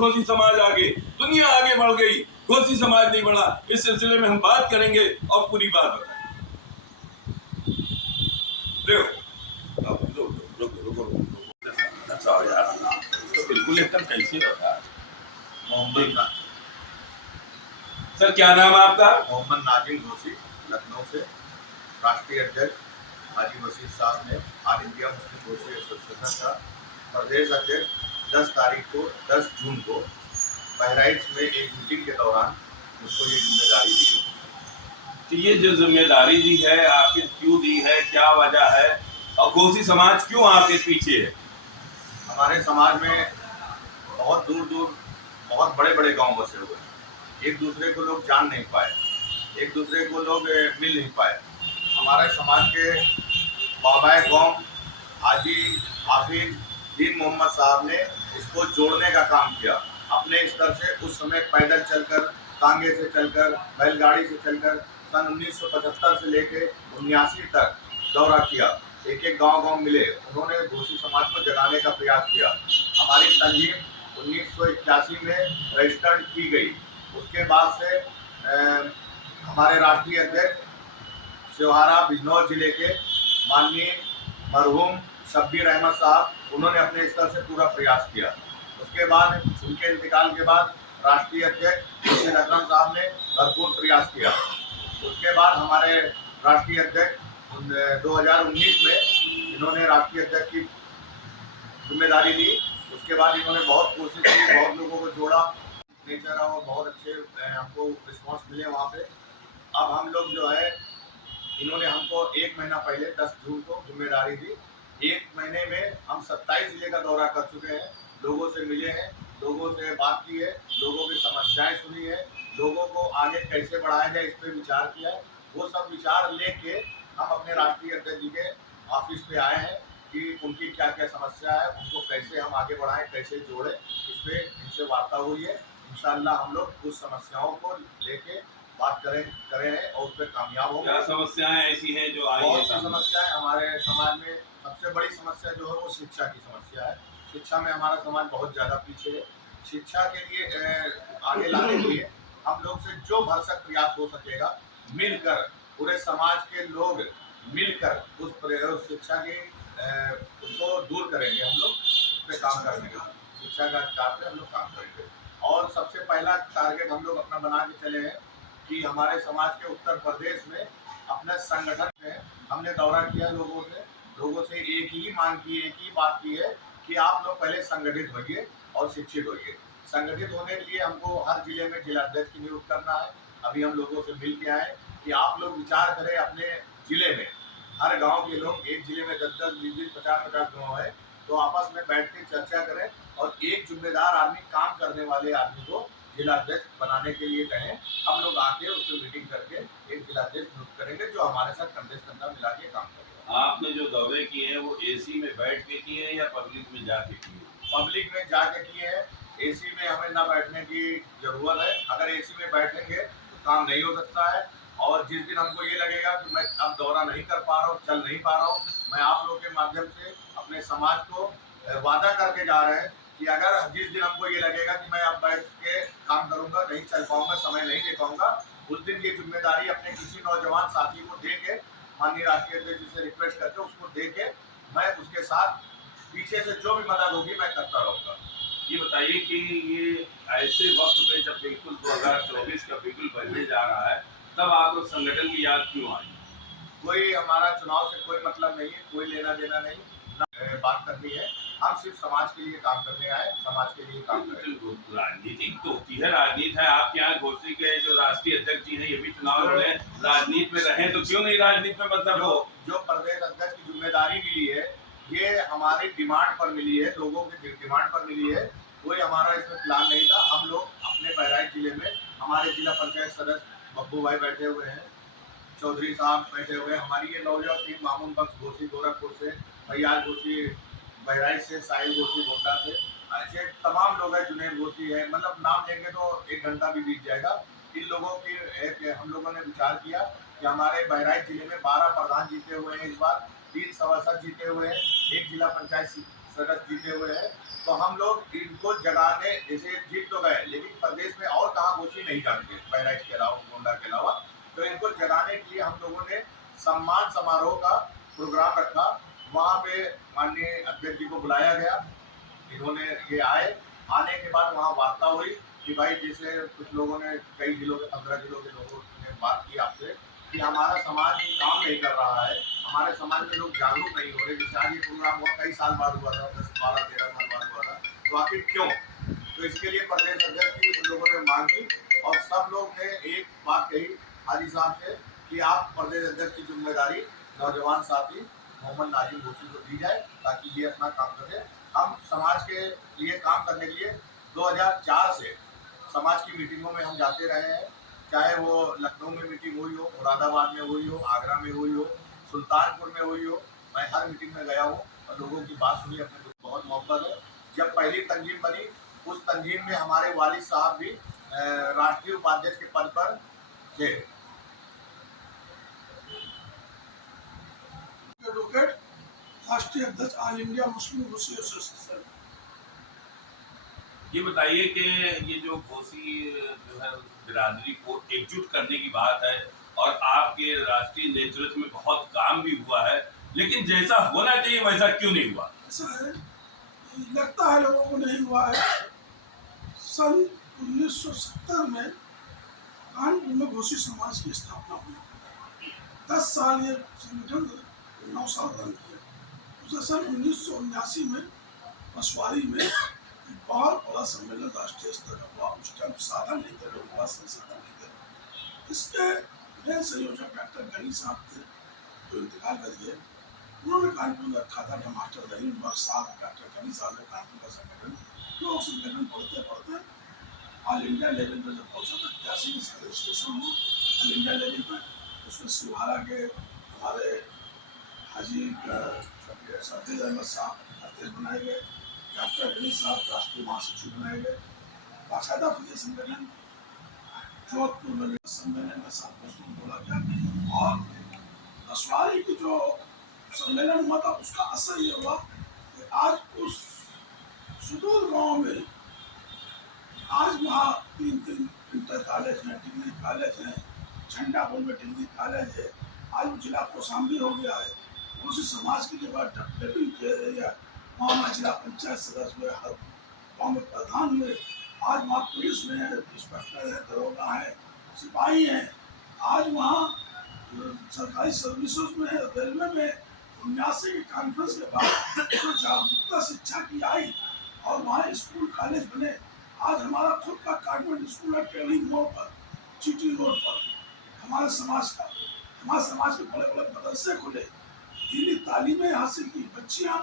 घोसी समाज आगे, दुनिया आगे बढ़ गई, घोसी समाज नहीं बढ़ा। इस सिलसिले में हम बात करेंगे और पूरी बात बताएंगे। तो बिल्कुल एकदम कैसे होगा। मोहम्मद सर क्या नाम है आपका? मोहम्मद नाजिम घोसी, लखनऊ से। राष्ट्रीय अध्यक्ष हाजी वसीफ साहब ने all India Muslim Ghosi association का प्रदेश अध्यक्ष 10 जून को बहराइच में एक मीटिंग के दौरान उसको ये जिम्मेदारी दी। तो ये जो जिम्मेदारी दी है आखिर क्यों दी है, क्या वजह है, और घोसी समाज क्यों आपके पीछे है? हमारे समाज में बहुत दूर दूर बहुत बड़े बड़े गांव बसे हुए हैं। एक दूसरे को लोग जान नहीं पाए, एक दूसरे को लोग मिल नहीं पाए। हमारे समाज के बाबाए कौम हाजी हाफिज दीन मोहम्मद साहब ने इसको जोड़ने का काम किया। अपने स्तर से उस समय पैदल चलकर, टांगे से चलकर, बैलगाड़ी से चलकर सन 1975 से लेकर 1979 तक दौरा किया। एक एक गांव मिले, उन्होंने घोसी समाज को जगाने का प्रयास किया। हमारी तंजीम 1981 में रजिस्टर्ड की गई। उसके बाद से हमारे राष्ट्रीय अध्यक्ष शिवहारा बिजनौर जिले के माननीय मरहूम शब्बीर अहमद साहब, उन्होंने अपने स्तर से पूरा प्रयास किया। उसके बाद उनके इंतकाल के बाद राष्ट्रीय अध्यक्ष हुसैन अकरम साहब ने भरपूर प्रयास किया। उसके बाद हमारे राष्ट्रीय अध्यक्ष 2019 में इन्होंने राष्ट्रीय अध्यक्ष की जिम्मेदारी ली। उसके बाद इन्होंने बहुत कोशिश की, बहुत लोगों को जोड़ा, नेचर और बहुत अच्छे हमको रिस्पॉन्स मिले वहाँ पे। अब हम लोग जो है, इन्होंने हमको 1 महीना पहले 10 जून को जिम्मेदारी दी। 1 महीने में हम 27 जिले का दौरा कर चुके हैं, लोगों से मिले हैं, लोगों से बात की है, लोगों की समस्याएं सुनी है, लोगों को आगे कैसे बढ़ाया जाए इस पर विचार किया है। वो सब विचार लेके हम अपने राष्ट्रीय अध्यक्ष जी के ऑफिस पे आए हैं कि उनकी क्या क्या समस्या है, उनको कैसे हम आगे बढ़ाएं, कैसे जोड़ें। इस पर इनसे वार्ता हुई है। इंशाअल्लाह हम लोग उस समस्याओं को लेके बात करे हैं और उस पर कामयाब होंगे। क्या समस्याएं ऐसी हैं जो आई? बहुत सी समस्याएं हमारे समाज में। सबसे बड़ी समस्या जो है वो शिक्षा की समस्या है। शिक्षा में हमारा समाज बहुत ज़्यादा पीछे है। शिक्षा के लिए आगे लाने के लिए हम लोग से जो भरसक प्रयास हो सकेगा, मिलकर पूरे समाज के लोग मिलकर उस शिक्षा के उसको दूर करेंगे। हम लोग उस पर काम करेंगे, शिक्षा का अधिकार पे हम लोग काम करेंगे। और सबसे पहला टारगेट हम लोग अपना बना के चले हैं कि हमारे समाज के उत्तर प्रदेश में अपने संगठन में हमने दौरा किया, लोगों से एक ही मांग की, एक ही बात की है कि आप लोग पहले संगठित होइए और शिक्षित होइए। संगठित होने के लिए हमको हर जिले में जिलाध्यक्ष की नियुक्त करना है। अभी हम लोगों से मिल के आए कि आप लोग विचार करें अपने जिले में, हर गांव के लोग, एक जिले में 10-10, 20-20, 50-50 गाँव है, तो आपस में बैठ के चर्चा करें और एक जिम्मेदार आदमी, काम करने वाले आदमी को जिलाध्यक्ष बनाने के लिए कहें। हम लोग आके उसको मीटिंग करके एक जिलाध्यक्ष नियुक्त करेंगे जो हमारे साथ कंधे से कंधा मिला के काम करेगा। आपने जो दौरे किए हैं वो एसी में बैठ के किए हैं या पब्लिक में जाके किए? पब्लिक में जाके किए हैं। एसी में हमें ना बैठने की जरूरत है। अगर एसी में बैठेंगे तो काम नहीं हो सकता है। और जिस दिन हमको ये लगेगा कि मैं अब दौरा नहीं कर पा रहा हूँ, चल नहीं पा रहा हूँ, मैं आप लोगों के माध्यम से अपने समाज को वादा करके जा रहे हैं कि अगर जिस दिन हमको ये लगेगा कि मैं अब बैठ के काम करूंगा, नहीं चल पाऊंगा, समय नहीं दे पाऊंगा, उस दिन ये जिम्मेदारी अपने किसी नौजवान साथी को दे के, माननीय राष्ट्रीय अध्यक्ष जी से रिक्वेस्ट करके उसको दे के मैं उसके साथ पीछे से जो भी मदद होगी मैं करता रहूँगा। ये बताइए कि ये ऐसे वक्त पे जब बिल्कुल 2024 का बिल्कुल बढ़ने जा रहा है, तब आपको संगठन की याद क्यों आई? कोई हमारा चुनाव से कोई मतलब नहीं है, कोई लेना देना नहीं, ना बात करनी है। हम सिर्फ समाज के लिए काम करने आए, समाज के लिए काम करें। राजनीति तो होती है, राजनीति है। आपके यहाँ घोसी के जो राष्ट्रीय अध्यक्ष जी हैं ये भी चुनाव लड़े, राजनीति में रहे, तो क्यों नहीं राजनीति में मतलब हो? जो प्रदेश अध्यक्ष की जिम्मेदारी मिली है, ये हमारी डिमांड पर मिली है, लोगों की डिमांड पर मिली है। कोई हमारा इसमें प्लान नहीं था। हम लोग अपने बहराइच जिले में, हमारे जिला पंचायत सदस्य बब्बू भाई बैठे हुए हैं, चौधरी साहब बैठे हुए हैं, हमारी ये नौजवान टीम मामून बख्श घोसी गोरखपुर से, फैयाज घोसी बहराइच से, साहिल घोसी गोंडा से, ऐसे तमाम लोग हैं, जुनेद घोसी है, मतलब नाम लेंगे तो 1 घंटा भी बीत जाएगा। इन लोगों की हम लोगों ने विचार किया कि हमारे बहराइच जिले में 12 प्रधान जीते हुए हैं इस बार, 3 सभासद जीते हुए हैं, 1 जिला पंचायत सदस्य जीते हुए हैं, तो हम लोग इनको जगाने, जैसे जीत तो गए लेकिन प्रदेश में और कहाँ घोषी नहीं जानते बहराइच के अलावा, गोंडा के अलावा, तो इनको जगाने के लिए हम लोगों ने सम्मान समारोह का प्रोग्राम रखा। वहाँ पे माननीय अध्यक्ष जी को बुलाया गया, इन्होंने ये आए, आने के बाद वहाँ वार्ता हुई कि भाई जैसे कुछ लोगों ने, कई जिलों के 15 जिलों के लोगों ने बात की आपसे कि हमारा समाज काम नहीं कर रहा है, हमारे समाज में लोग जागरूक नहीं हो रहे। जैसे आज ये प्रोग्राम हुआ, कई साल बाद हुआ था, 10 12 13 साल बाद हुआ था, तो आखिर क्यों? तो इसके लिए प्रदेश अध्यक्ष की उन लोगों ने मांग की और सब लोग ने एक बात कही हाजी साहब से कि आप प्रदेश अध्यक्ष की जिम्मेदारी नौजवान साथी मोहम्मद नाजिम घोसी को दी जाए ताकि ये अपना काम करे। हम समाज के लिए काम करने के लिए 2004 से समाज की मीटिंगों में हम जाते रहे हैं, चाहे वो लखनऊ में मीटिंग हुई हो, मुरादाबाद में हुई हो, आगरा में हुई हो, सुल्तानपुर में हुई हो, मैं हर मीटिंग में गया हूँ और लोगों की बात सुनी, अपने को बहुत मोहब्बत है। जब पहली तंजीम बनी, उस तंजीम में हमारे वालिद साहब भी राष्ट्रीय उपाध्यक्ष के पद पर थे। एडवोकेट, राष्ट्रीय अध्यक्ष all India Muslim Ghosi association. ये बताइए कि ये जो घोसी जो है बिरादरी को एकजुट करने की बात है और आपके राष्ट्रीय नेतृत्व में बहुत काम भी हुआ है, लेकिन जैसा होना चाहिए वैसा क्यों नहीं हुआ? ऐसा है, लगता है लोगों को नहीं हुआ है। सन 1970 में कानपुर में घोसी समाज की स्थापना हुई। 10 साल ये संगठन 9 साल रन किया। उसे सन 1979 में पशवारी में एक बहुत बड़ा सम्मेलन राष्ट्रीय स्तर का हुआ। उस टाइम साधन नहीं थे, लोगों के पास संसाधन नहीं थे। इसके मेन संयोजक डॉक्टर गनी साहब थे जो इंतकाल कर दिए। उन्होंने कानपुर में रखा था, मास्टर रहीम और साहब डॉक्टर गनी साहब ने कानपुर का संगठन, जो संगठन पढ़ते पढ़ते ऑल इंडिया लेवल पर जब पहुंचा तो 81 इसका रजिस्ट्रेशन हुआ ऑल इंडिया लेवल पर। उसमें सिलवाड़ा के हमारे हाजी सरफराज अहमद साहब अध्यक्ष बनाए गए, डॉक्टर गनी साहब राष्ट्रीय महासचिव बनाए गए। बाकायदा फिर संगठन जोधपुर में सम्मेलन में 7 मजदूर बोला गया और पशवारी की जो सम्मेलन हुआ था उसका असर ये हुआ कि आज उस सुदूर गांव में आज वहाँ 3 इंटर कॉलेज हैं, डिग्री कॉलेज हैं, झंडापुर में डिग्री कॉलेज है, आज वो जिला कौशाम्बी हो गया है। उसी समाज की जगह डेवलपिंग किया गया है। वहाँ में जिला पंचायत सदस्य हुए, हर गाँव में प्रधान हुए, आज वहाँ पुलिस में है, इंस्पेक्टर है, दरोगा है, सिपाही हैं। आज वहाँ सरकारी सर्विसेज में है, रेलवे में 79 के कॉन्फ्रेंस के बाद जो जागरूकता शिक्षा की आई और वहाँ स्कूल कॉलेज बने। आज हमारा खुद का कॉन्वेंट स्कूल है ट्रेनिंग मोड़ पर, जीटी रोड पर, हमारे समाज के बड़े बड़े मदरसे खुले, दीनी तालीमें हासिल की, बच्चियाँ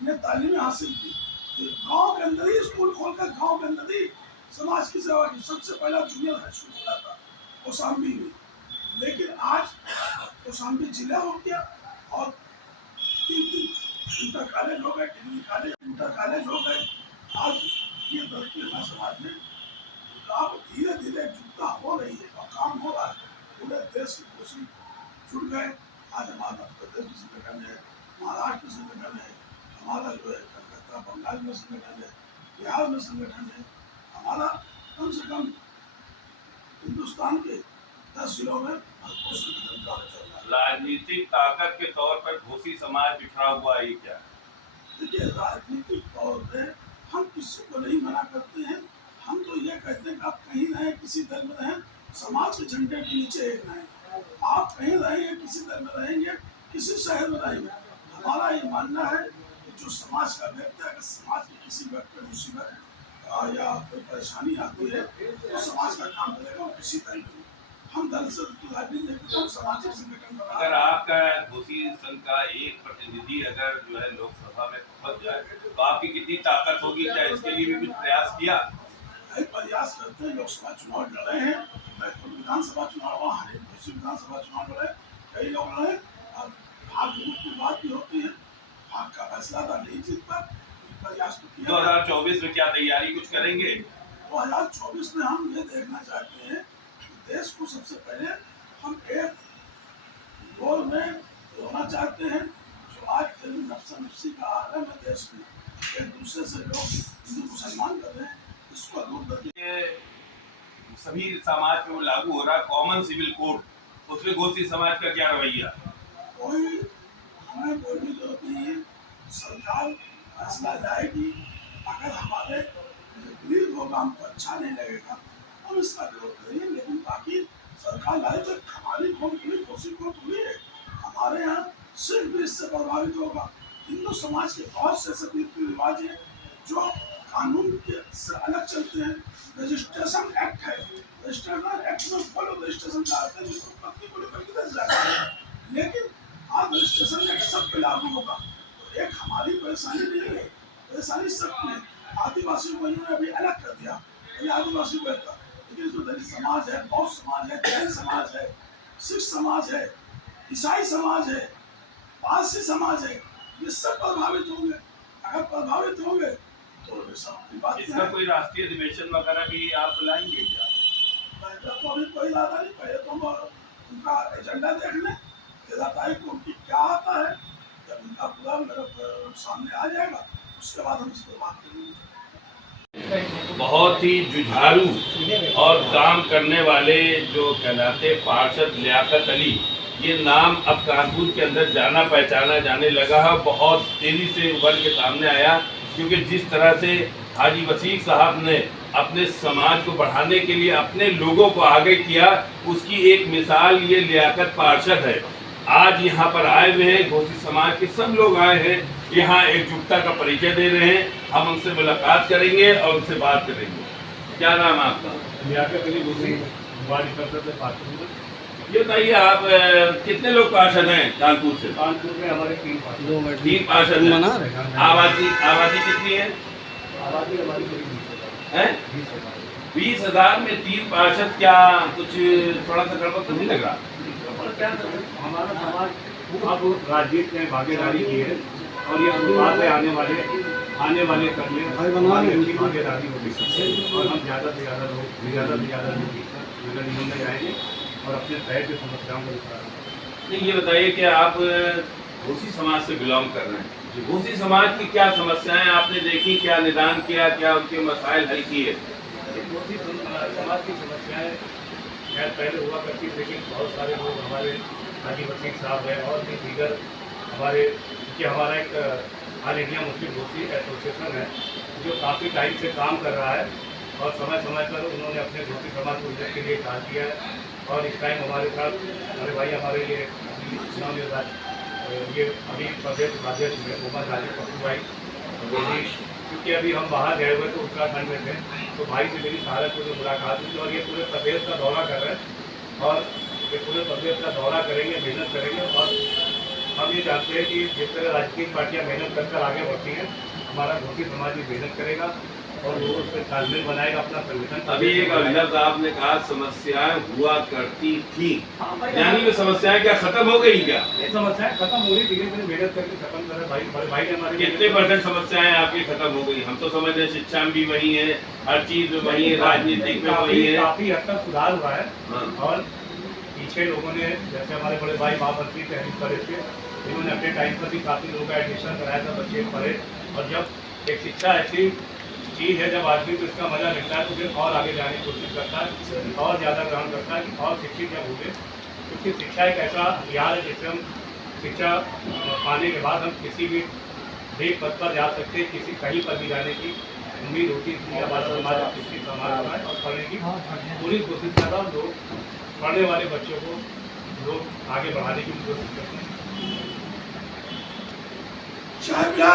ने तालीमें हासिल की। गांव के अंदर ही स्कूल खोलकर गांव के अंदर ही समाज की सेवा की। सबसे पहला जूनियर हाई स्कूल खुला था कौशाम्बी में, लेकिन आज कौशाम्बी जिला हो गया और 3 इंटर कॉलेज हो गए, डिग्री कॉलेज, इंटर कॉलेज हो गए। आज ये तरक्की है समाज में। अब धीरे धीरे एकजुटता हो रही है और काम हो रहा है। पूरे देश की कोशिश जुड़ गए। आज हमारा मध्य प्रदेश में संगठन है, महाराष्ट्र में संगठन है, हमारा जो है कलकत्ता बंगाल में संगठन है, बिहार में संगठन है। हमारा कम से कम हिंदुस्तान के 10 जिलों में भरपूर संगठन कार्य चल रहा है। राजनीतिक ताकत के तौर पर घोसी समाज बिखरा हुआ है क्या? देखिए, राजनीतिक तौर पे हम किसी को नहीं मना करते हैं। हम तो ये कहते हैं कि आप कहीं रहें, किसी दल में रहें, समाज के झंडे के नीचे एक रहें। आप कहीं रहेंगे, किसी दल में रहेंगे, किसी शहर में रहेंगे, हमारा ये मानना है कि जो समाज का व्यक्ति है, अगर समाज के किसी व्यक्ति को मुसीबत या कोई परेशानी आती है तो समाज का काम करेगा और किसी दल में। हम दल से राजनीति नहीं करते, हम सामाजिक संगठन बना। अगर आपका घोसी संघ का एक प्रतिनिधि अगर जो है लोकसभा में पहुंच जाए तो आपकी कितनी ताकत होगी? क्या इसके लिए भी कुछ प्रयास किया? प्रयास करते हैं। लोकसभा चुनाव लड़े हैं, बैतूल विधानसभा चुनाव, हरे घोसी विधानसभा चुनाव लड़े, कई लोग लड़े। अब भाग की बात भी होती है, भाग का फैसला था, नहीं जीत पर प्रयास तो किया। 2024 में क्या तैयारी कुछ करेंगे? 2024 में हम ये देखना चाहते हैं कि देश को सबसे पहले हम एक गोल में होना चाहते हैं। जो आज नफ्सा नफ्सी का आलम है देश में, एक दूसरे से लोग हिंदू मुसलमान कर रहे हैं, इसको दूर करके ये सभी समाज में वो लागू हो रहा कॉमन सिविल कोड, उसमें घोसी समाज का क्या रवैया? कोई हमें बोलने दो कि सरकार फैसला लाएगी, अगर हमारे विपरीत होगा, हमको अच्छा नहीं लगेगा, हम इसका विरोध करेंगे, लेकिन बाकी सरकार लाए तो हमारी कौन थोड़ी कोशिश को थोड़ी है, हमारे यहाँ सिर्फ भी इससे प्रभावित होगा। हिंदू समाज के बहुत से ऐसे रीति रिवाज हैं जो कानून के से अलग चलते हैं। रजिस्ट्रेशन एक्ट है, रजिस्ट्रेशन एक्ट में फॉलो रजिस्ट्रेशन चाहते हैं जिसको पत्नी को लेकर किधर जाना है, लेकिन आज रजिस्ट्रेशन एक्ट सब पे लागू होगा, तो एक हमारी परेशानी नहीं है, परेशानी सबकी है। आदिवासी को इन्होंने अभी अलग कर दिया, ये आदिवासी को अलग, लेकिन इसमें दलित समाज है, बौद्ध समाज है, जैन समाज है, सिख समाज है, ईसाई समाज है, पारसी समाज है, ये सब प्रभावित होंगे। अगर प्रभावित होंगे तो ये सब की बात इसका कोई राष्ट्रीय अधिवेशन वगैरह भी आप बुलाएंगे क्या? तो अभी कोई इरादा नहीं, पहले तो हम उनका एजेंडा देख लें, 13 तारीख को उनकी क्या आता है, जब उनका पूरा मेरे सामने आ जाएगा उसके बाद हम इस पर बात करेंगे। बहुत ही जुझारू और काम करने वाले जो कहलाते पार्षद लियाकत अली, ये नाम अब कानपुर के अंदर जाना पहचाना जाने लगा है, बहुत तेजी से उभर के सामने आया, क्योंकि जिस तरह से हाजी वसीक साहब ने अपने समाज को बढ़ाने के लिए अपने लोगों को आगे किया, उसकी एक मिसाल ये लियाकत पार्षद है। आज यहाँ पर आए हुए हैं, घोसी समाज के सब लोग आए हैं, यहाँ एकजुटता का परिचय दे रहे हैं। हम उनसे मुलाकात करेंगे और उनसे बात करेंगे। क्या नाम है आपका? लियाकत अली घोसी, वार्ड परिषद में पार्षद। ये बताइए, आप कितने लोग पार्षद हैं कानपुर से? कानपुर में हमारे 3 पार्षद। 3 पार्षद हैं। आबादी कितनी है? आबादी हमारी हैं? 20,000 में 3 पार्षद, क्या कुछ थोड़ा सा गड़बड़ तो नहीं लग रहा? हमारा समाज अब राजनीति में भागीदारी की है और ये शुरुआत है आने वाले कल में हमारी अच्छी भागीदारी होगी और हम ज़्यादा से ज़्यादा लोग नगर निगम में जाएंगे और अपने शहर की समस्याओं को निपटाएंगे। नहीं, ये बताइए कि आप घोसी समाज से बिलोंग कर रहे हैं, घोसी समाज की क्या समस्याएं आपने देखी, क्या निदान किया, क्या उनके मसाइल हल किए? घोसी समाज की समस्याएं शायद पहले हुआ करती, लेकिन बहुत सारे लोग हमारे हाजी वसीक साहब हैं और भी दीगर हमारे, कि हमारा एक all India Muslim Ghosi association है जो काफ़ी टाइम से काम कर रहा है और समय समय पर उन्होंने अपने घोसी समाज को इज्जत के लिए काम किया है। और इस टाइम हमारे साथ हमारे भाई हमारे ये चुनाव ये अभी प्रदेश उपाध्यक्ष हुए मोहम्मद राजीव पप्पू भाई, क्योंकि अभी हम बाहर गए हुए तो उत्तराखंड में थे, तो भाई से मेरी सहारनपुर में मुलाकात हुई और ये पूरे प्रदेश का दौरा कर रहे हैं और ये पूरे प्रदेश का दौरा करेंगे, मेहनत करेंगे। और हम ये जानते हैं कि जिस तरह राजनीतिक पार्टियां मेहनत कर आगे बढ़ती हैं, हमारा घोसी समाज भी मेहनत करेगा और लोगों से तालमेल बनाएगा अपना संगठन। अभी एक अभिनव साहब ने कहा समस्याएं हुआ करती थी, यानी वो समस्याएं क्या खत्म हो गई क्या? ये समस्याएं खत्म हो रही, धीरे धीरे मेहनत करके खत्म कर रहे भाई। बड़े भाई ने हमारे कितने % समस्याएं आपकी खत्म हो गई? हम तो समझ रहे शिक्षा में भी वही है, हर चीज में वही है, राजनीतिक में वही है, काफी हद तक सुधार हुआ है। हाँ। और पीछे लोगों ने, जैसे हमारे बड़े भाई महामंत्री थे हरीश परेश के, इन्होंने अपने टाइम पर भी काफ़ी लोगों का एडमिशन कराया था, बच्चे पढ़े। और जब एक शिक्षा ऐसी चीज़ है, जब आदमी को इसका मजा मिलता है तो फिर और आगे जाने की कोशिश करता है और ज़्यादा ग्रहण करता है कि और शिक्षित जब होंगे, क्योंकि शिक्षा एक ऐसा हथियार है जिससे हम शिक्षा पाने के बाद हम किसी भी देश पद पर जा सकते हैं, किसी कहीं पर भी जाने की उम्मीद होती है। इसलिए हमारा समाज शिक्षित समाज होना है और पढ़ने की पूरी कोशिश कर रहा हूँ। लोग पढ़ने वाले बच्चों को लोग आगे बढ़ाने की कोशिश करते हैं। चाय पिला